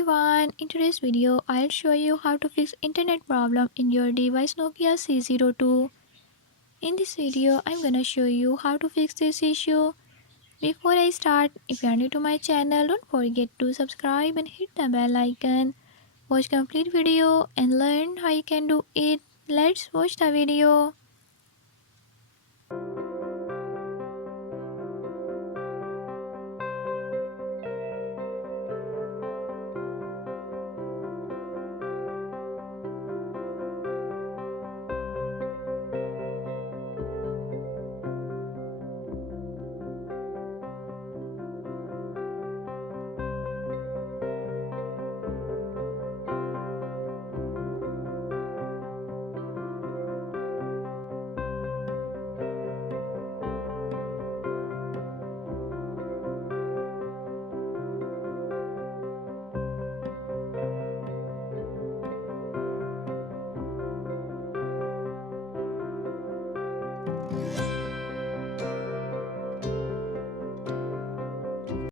everyone, in today's video I'll show you how to fix internet problem in your device Nokia C02. In this video I'm gonna show you how to fix this issue. Before I start, if you are new to my channel, don't forget to subscribe and hit the bell icon. Watch complete video and learn how you can do it. Let's watch the video.